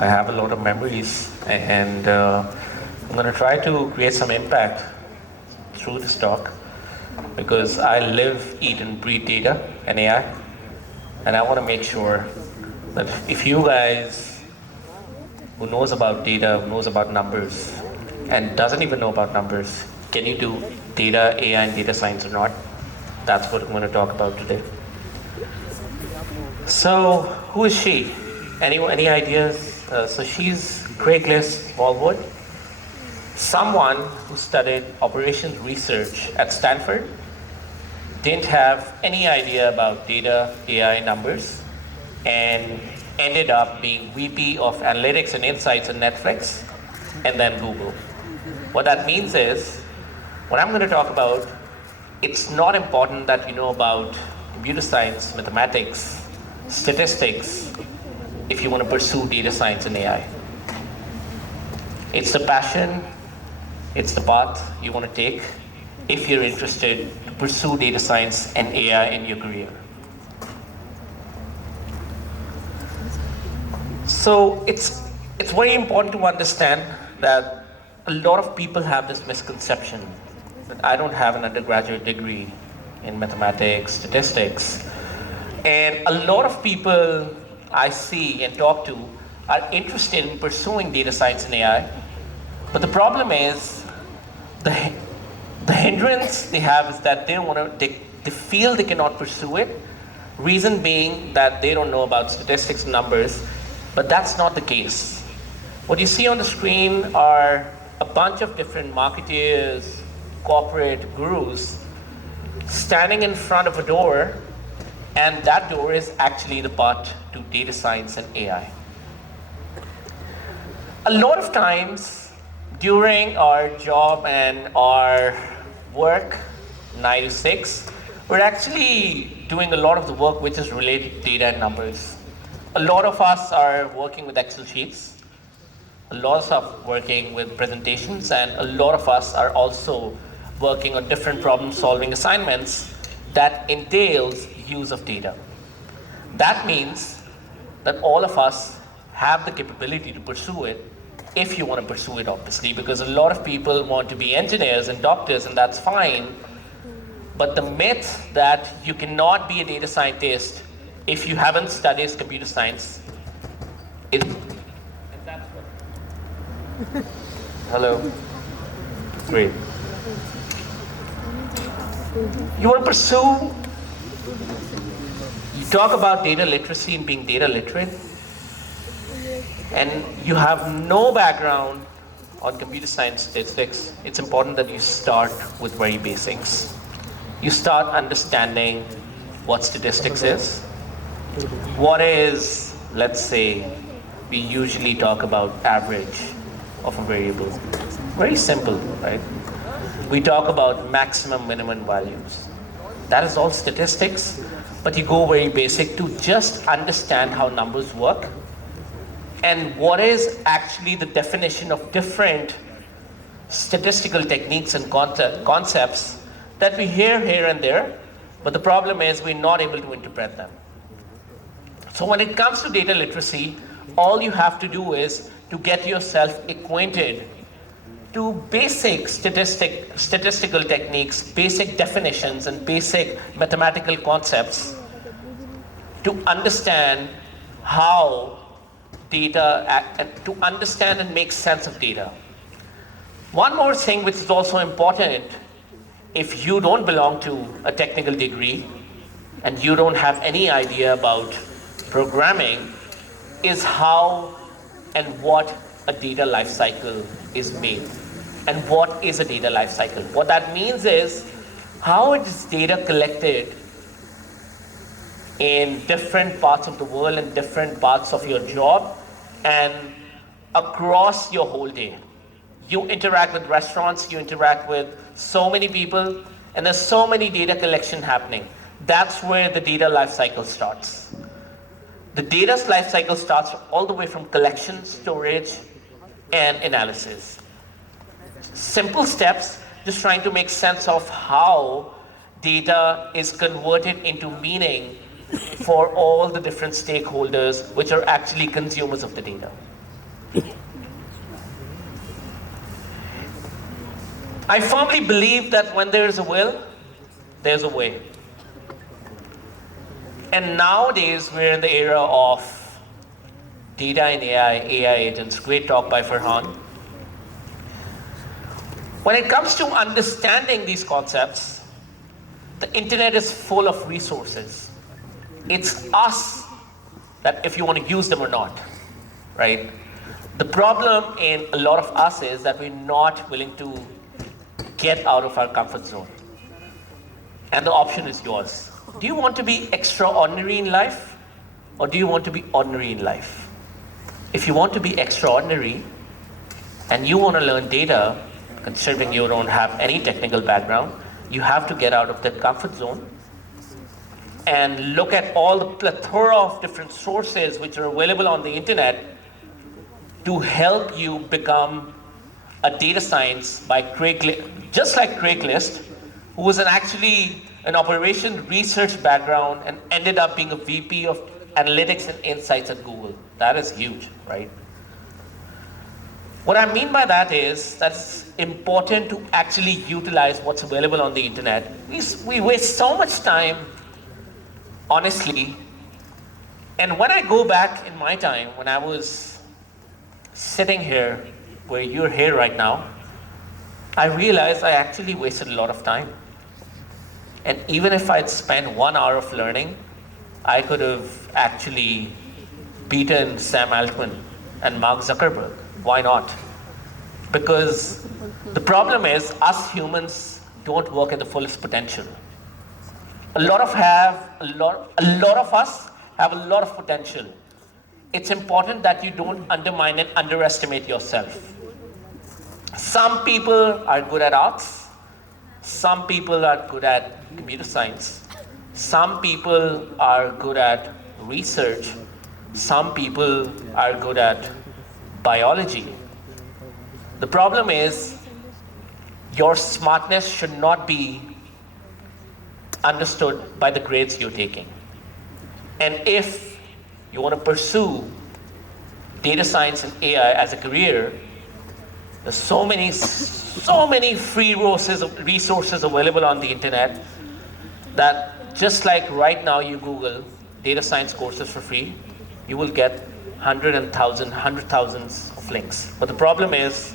I have a lot of memories, and I'm going to try to create some impact through this talk because I live, eat, and breathe data and AI, and I want to make sure that if you guys who knows about data, who knows about numbers, and doesn't even know about numbers, can you do data, AI, and data science or not? That's what I'm going to talk about today. So, who is she? Any ideas? So she's Craigslist Smallwood, someone who studied operations research at Stanford, didn't have any idea about data, AI, numbers, and ended up being VP of Analytics and Insights at Netflix, and then Google. What that means is, what I'm going to talk about, it's not important that you know about computer science, mathematics, statistics, if you want to pursue data science and AI. It's the passion, it's the path you want to take if you're interested to pursue data science and AI in your career. So it's very important to understand that a lot of people have this misconception that I don't have an undergraduate degree in mathematics, statistics, and a lot of people I see and talk to are interested in pursuing data science and AI, but the problem is the hindrance they have is that they feel they cannot pursue it. Reason being that they don't know about statistics and numbers, but that's not the case. What you see on the screen are a bunch of different marketeers, corporate gurus standing in front of a door, and that door is actually the path to data science and AI. A lot of times during our job and our work, 9 to 6, we're actually doing a lot of the work which is related to data and numbers. A lot of us are working with Excel sheets, a lot of us working with presentations, and a lot of us are also working on different problem solving assignments that entails use of data. That means that all of us have the capability to pursue it if you want to pursue it, obviously, because a lot of people want to be engineers and doctors, and that's fine. But the myth that you cannot be a data scientist if you haven't studied computer science is. Hello. Great. You want to pursue, you talk about data literacy and being data literate, and you have no background on computer science statistics, it's important that you start with very basics. You start understanding what statistics is. What is, let's say, we usually talk about average of a variable. Very simple, right? We talk about maximum, minimum values. That is all statistics, but you go very basic to just understand how numbers work and what is actually the definition of different statistical techniques and concepts that we hear here and there, but the problem is we're not able to interpret them. So when it comes to data literacy, all you have to do is to get yourself acquainted to basic statistical techniques, basic definitions, and basic mathematical concepts to understand how data, and to understand and make sense of data. One more thing which is also important, if you don't belong to a technical degree and you don't have any idea about programming, is how and what a data lifecycle is made. And what is a data lifecycle? What that means is how is data collected in different parts of the world and different parts of your job and across your whole day. You interact with restaurants, you interact with so many people, and there's so many data collection happening. That's where the data lifecycle starts. The data's lifecycle starts all the way from collection, storage, and analysis. Simple steps, just trying to make sense of how data is converted into meaning for all the different stakeholders which are actually consumers of the data. I firmly believe that when there is a will, there's a way. And nowadays, we're in the era of data and AI agents. Great talk by Farhan. When it comes to understanding these concepts, the internet is full of resources. It's us that if you want to use them or not, right? The problem in a lot of us is that we're not willing to get out of our comfort zone. And the option is yours. Do you want to be extraordinary in life, or do you want to be ordinary in life? If you want to be extraordinary and you want to learn data, considering you don't have any technical background, you have to get out of that comfort zone and look at all the plethora of different sources which are available on the internet to help you become a data science by Craigslist, just like Craigslist, who was actually an operation research background and ended up being a VP of analytics and insights at Google. That is huge, right? What I mean by that is that it's important to actually utilize what's available on the internet. We waste so much time, honestly. And when I go back in my time, when I was sitting here, where you're here right now, I realized I actually wasted a lot of time. And even if I'd spent 1 hour of learning, I could have actually beaten Sam Altman and Mark Zuckerberg. Why not? Because the problem is us humans don't work at the fullest potential. A lot of us have a lot of potential. It's important that you don't undermine and underestimate yourself. Some people are good at arts. Some people are good at computer science. Some people are good at research. Some people are good at biology. The problem is your smartness should not be understood by the grades you're taking. And if you want to pursue data science and AI as a career, there's so many free resources available on the internet that just like right now you Google data science courses for free, you will get hundreds of links. But the problem is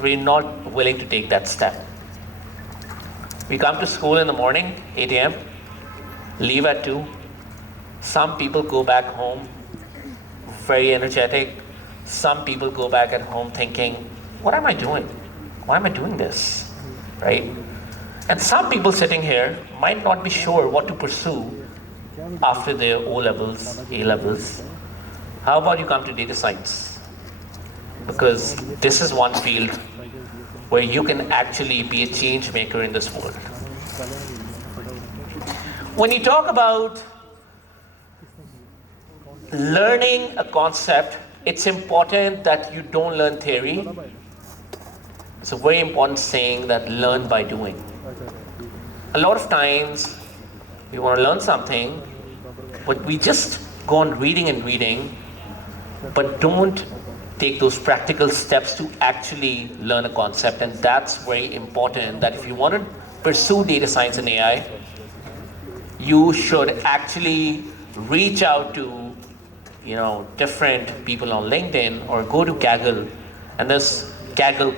we're not willing to take that step. We come to school in the morning, 8 a.m., leave at 2. Some people go back home very energetic. Some people go back at home thinking, what am I doing? Why am I doing this? Right? And some people sitting here might not be sure what to pursue after their O levels, A levels. How about you come to data science? Because this is one field where you can actually be a change maker in this world. When you talk about learning a concept, it's important that you don't learn theory. It's a very important saying that learn by doing. A lot of times we want to learn something, but we just go on reading, but don't take those practical steps to actually learn a concept. And that's very important, that if you want to pursue data science and AI, you should actually reach out to different people on LinkedIn or go to Kaggle. And there's Kaggle,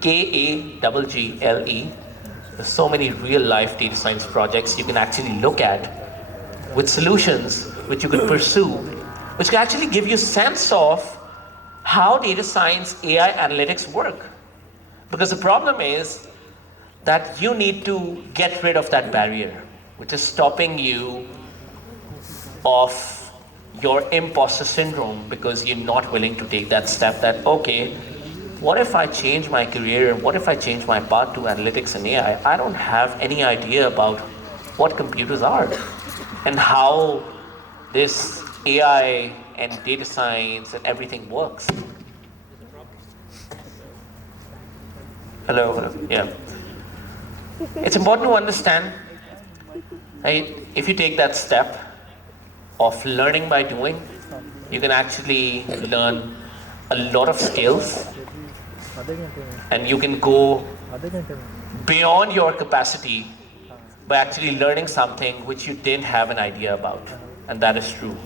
Kaggle. There's so many real life data science projects you can actually look at with solutions which you can pursue, which can actually give you a sense of how data science, AI analytics work. Because the problem is that you need to get rid of that barrier, which is stopping you of your imposter syndrome, because you're not willing to take that step that, okay, what if I change my career? What if I change my path to analytics and AI? I don't have any idea about what computers are and how this AI and data science and everything works. Hello, yeah. It's important to understand, right? If you take that step of learning by doing, you can actually learn a lot of skills, and you can go beyond your capacity by actually learning something which you didn't have an idea about. And that is true.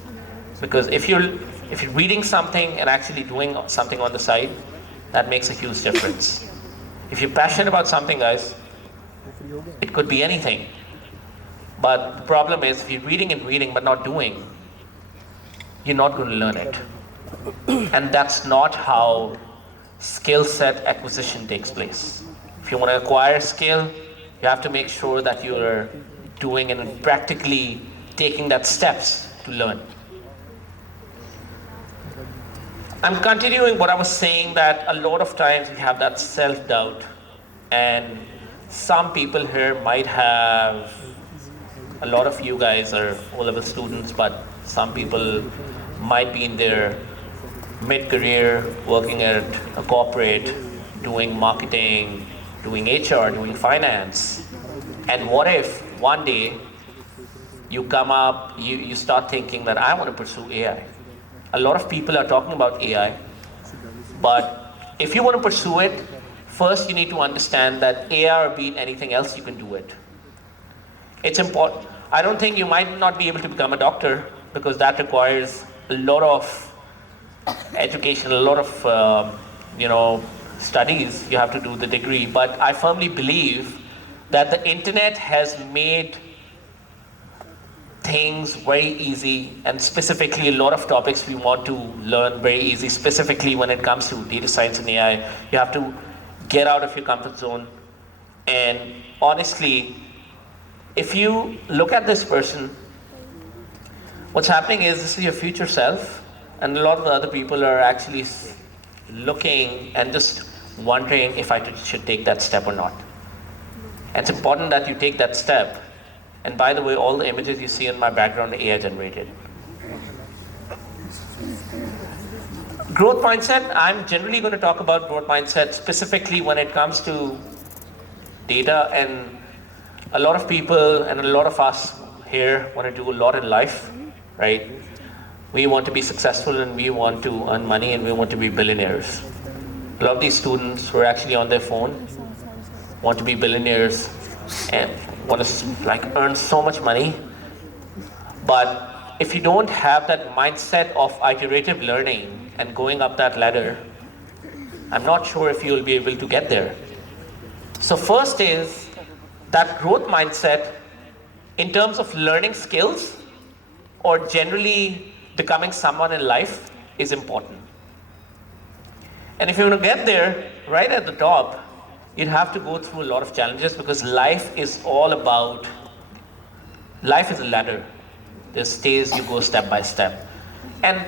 Because if you're reading something and actually doing something on the side, that makes a huge difference. If you're passionate about something, guys, it could be anything. But the problem is, if you're reading and reading but not doing, you're not going to learn it. And that's not how skill set acquisition takes place. If you want to acquire skill, you have to make sure that you're doing and practically taking that steps to learn. I'm continuing what I was saying, that a lot of times we have that self-doubt, and some people here might have, a lot of you guys are O-level students, but some people might be in their mid-career, working at a corporate, doing marketing, doing HR, doing finance. And what if one day you come up, you start thinking that I want to pursue AI. A lot of people are talking about AI, but if you want to pursue it, first you need to understand that AI, or beat anything else, you can do it. It's important. I don't think you might not be able to become a doctor, because that requires a lot of education, a lot of studies. You have to do the degree. But I firmly believe that the internet has made things very easy, and specifically a lot of topics we want to learn very easy. Specifically when it comes to data science and AI, you have to get out of your comfort zone. And honestly, if you look at this person, what's happening is, this is your future self, and a lot of the other people are actually looking and just wondering if I should take that step or not. And it's important that you take that step. And by the way, all the images you see in my background are AI generated. Growth mindset, I'm generally going to talk about growth mindset specifically when it comes to data. And a lot of people and a lot of us here want to do a lot in life, right? We want to be successful, and we want to earn money, and we want to be billionaires. A lot of these students who are actually on their phone want to be billionaires and want to earn so much money. But if you don't have that mindset of iterative learning and going up that ladder, I'm not sure if you'll be able to get there. So first is that growth mindset in terms of learning skills, or generally becoming someone in life, is important. And if you want to get there right at the top, you'd have to go through a lot of challenges, because life is all about, life is a ladder. There's stages you go step by step. And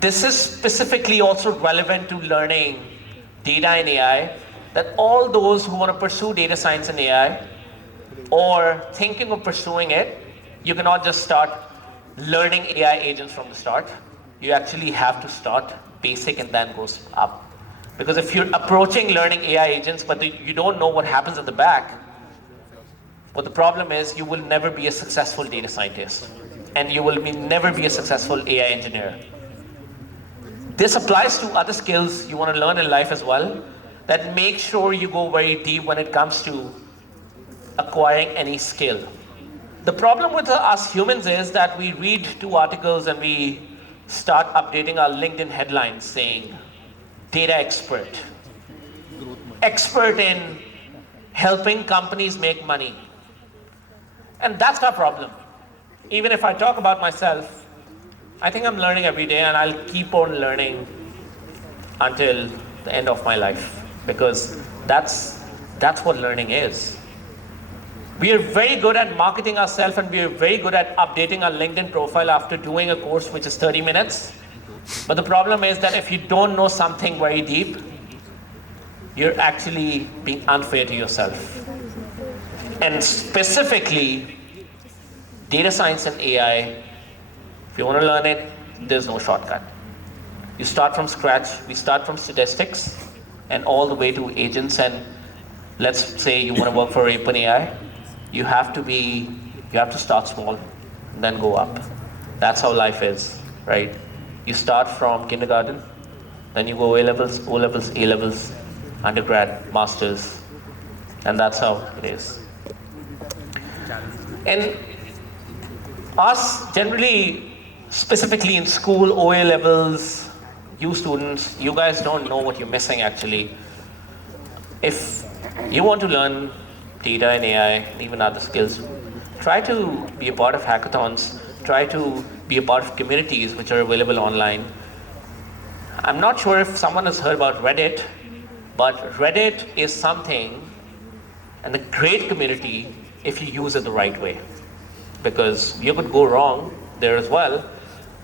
this is specifically also relevant to learning data and AI, that all those who want to pursue data science and AI, or thinking of pursuing it, you cannot just start learning AI agents from the start. You actually have to start basic and then goes up. Because if you're approaching learning AI agents, but you don't know what happens at the back, what the problem is, you will never be a successful data scientist, and you will never be a successful AI engineer. This applies to other skills you want to learn in life as well, that make sure you go very deep when it comes to acquiring any skill. The problem with us humans is that we read 2 articles and we start updating our LinkedIn headlines saying, data expert, expert in helping companies make money. And that's our problem. Even if I talk about myself, I think I'm learning every day, and I'll keep on learning until the end of my life, because that's what learning is. We are very good at marketing ourselves, and we are very good at updating our LinkedIn profile after doing a course which is 30 minutes. But the problem is that if you don't know something very deep, you're actually being unfair to yourself. And specifically, data science and AI, if you want to learn it, there's no shortcut. You start from scratch. We start from statistics and all the way to agents. And let's say you want to work for OpenAI, you have to start small and then go up. That's how life is, right? You start from kindergarten, Then you go A levels, O levels, A levels, undergrad, masters, and that's how it is. And us, generally, specifically in school, OA levels, you students, you guys don't know what you're missing actually. If you want to learn data and AI and even other skills, try to be a part of hackathons, try to be a part of communities which are available online. I'm not sure if someone has heard about Reddit, but Reddit is something and a great community if you use it the right way, because you could go wrong there as well.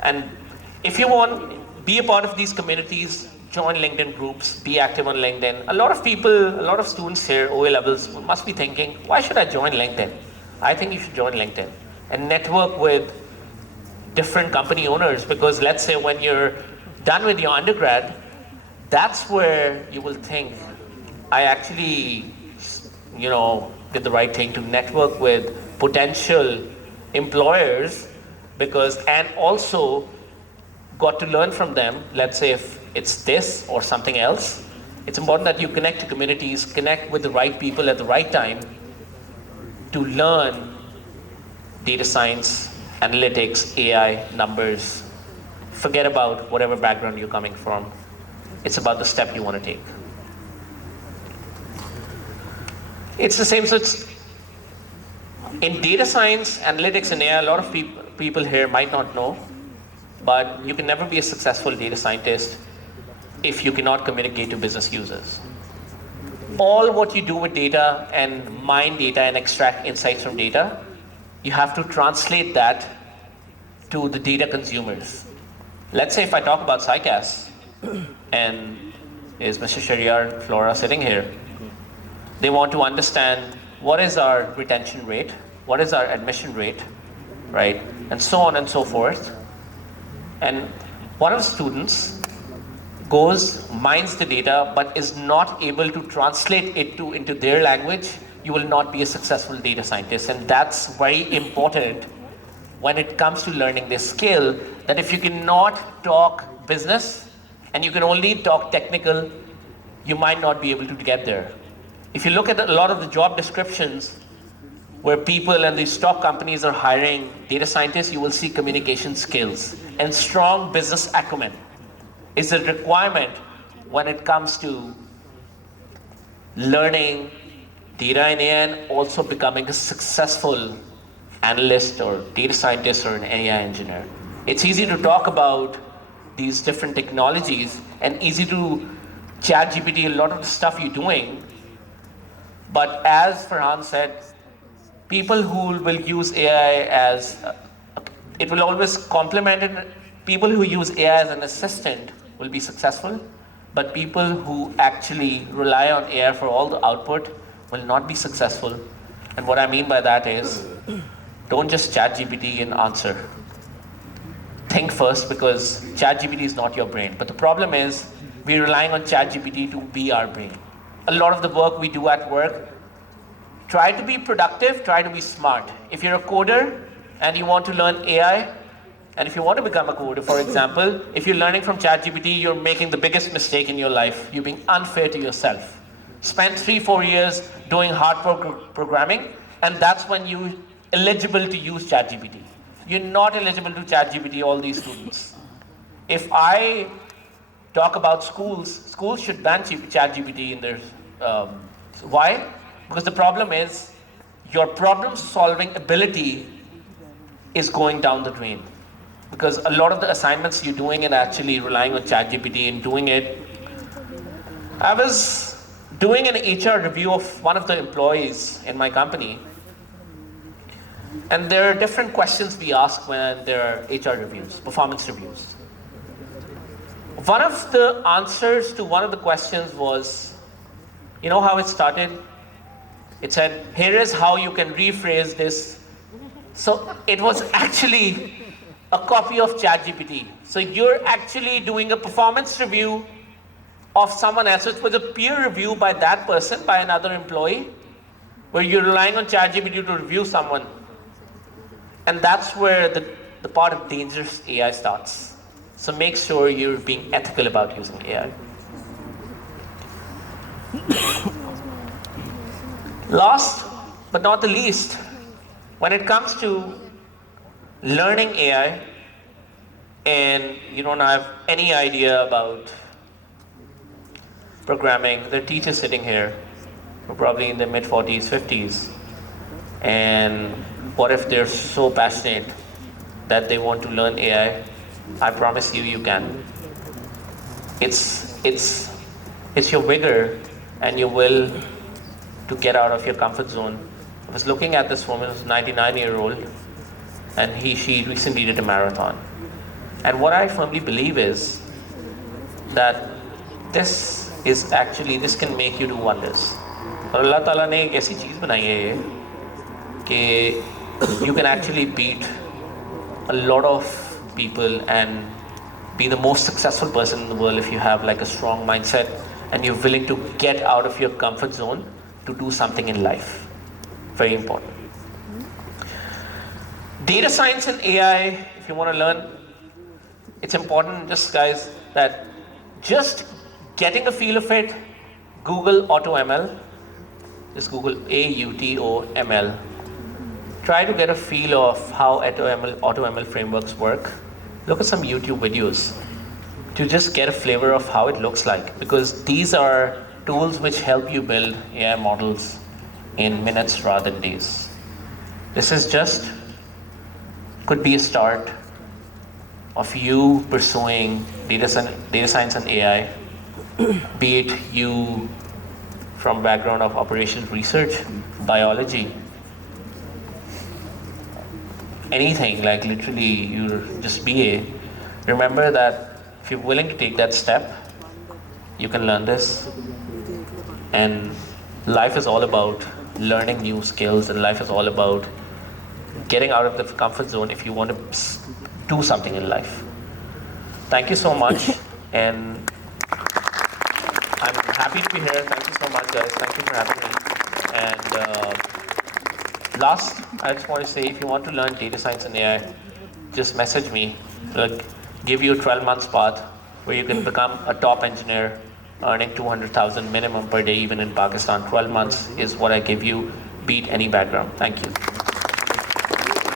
And if you want, be a part of these communities, join LinkedIn groups, be active on LinkedIn. A lot of people, a lot of students here, OA levels, must be thinking, why should I join LinkedIn? I think you should join LinkedIn and network with different company owners, because let's say when you're done with your undergrad, that's where you will think, I actually, did the right thing to network with potential employers, and also got to learn from them. Let's say if it's this or something else, it's important that you connect to communities, connect with the right people at the right time to learn data science, analytics, AI, numbers. Forget about whatever background you're coming from. It's about the step you want to take. It's the same. So it's in data science, analytics, and AI, a lot of people here might not know, but you can never be a successful data scientist if you cannot communicate to business users. All what you do with data and mine data and extract insights from data, you have to translate that to the data consumers. Let's say if I talk about SICAS, and is Mr. Shariar Flora sitting here, they want to understand what is our retention rate, what is our admission rate, right? And so on and so forth. And one of the students goes, mines the data, but is not able to translate it into their language, you will not be a successful data scientist. And that's very important when it comes to learning this skill, that if you cannot talk business and you can only talk technical, you might not be able to get there. If you look at a lot of the job descriptions where people and these top companies are hiring data scientists, you will see communication skills and strong business acumen is a requirement when it comes to learning data and AI and also becoming a successful analyst or data scientist or an AI engineer. It's easy to talk about these different technologies and easy to chat GPT a lot of the stuff you're doing. But as Farhan said, people who will use AI as, it will always complement it. People who use AI as an assistant will be successful, but people who actually rely on AI for all the output will not be successful. And what I mean by that is, don't just chat GPT and answer. Think first, because chat GPT is not your brain. But the problem is, we're relying on chat GPT to be our brain. A lot of the work we do at work, try to be productive, try to be smart. If you're a coder and you want to learn AI, and if you want to become a coder, for example, if you're learning from ChatGPT, you're making the biggest mistake in your life. You're being unfair to yourself. Spend 3-4 years doing hardcore programming, and that's when you're eligible to use ChatGPT. You're not eligible to ChatGPT, all these students. If I talk about schools should ban ChatGPT in their, why? Because the problem is, your problem-solving ability is going down the drain. Because a lot of the assignments you're doing and actually relying on ChatGPT and doing it. I was doing an HR review of one of the employees in my company. And there are different questions we ask when there are HR reviews, performance reviews. One of the answers to one of the questions was, you know how it started? It said, here is how you can rephrase this. So it was actually a copy of ChatGPT. So you're actually doing a performance review of someone else. So it was a peer review by that person, by another employee, where you're relying on ChatGPT to review someone. And that's where the part of dangerous AI starts. So make sure you're being ethical about using AI. Last but not the least, when it comes to learning AI and you don't have any idea about programming, there are teachers sitting here who are probably in their mid-40s, 50s, and what if they're so passionate that they want to learn AI? I promise you, you can. It's your vigor and your will to get out of your comfort zone. I was looking at this woman who's 99-year-old, and she recently did a marathon. And what I firmly believe is that this can make you do wonders. और अल्लाह ताला ने एक ऐसी चीज़ बनाई है ये कि you can actually beat a lot of people and be the most successful person in the world if you have like a strong mindset and you're willing to get out of your comfort zone to do something in life. Very important. Data science and AI, if you want to learn, it's important, just guys, that just getting a feel of it, Google AutoML, just Google AUTOML. Try to get a feel of how AutoML frameworks work. Look at some YouTube videos to just get a flavor of how it looks like, because these are tools which help you build AI models in minutes rather than days. This is just, could be a start of you pursuing data science and AI, be it you from background of operations research, biology, anything, like literally you're just BA. Remember that if you're willing to take that step, you can learn this. And life is all about learning new skills, and life is all about getting out of the comfort zone if you want to do something in life. Thank you so much, and I'm happy to be here. Thank you so much, guys. Thank you for having me. And last, I just want to say, if you want to learn data science and AI, just message me. I'll give you a 12-month path where you can become a top engineer, earning 200,000 minimum per day, even in Pakistan. 12 months is what I give you, beat any background. Thank you.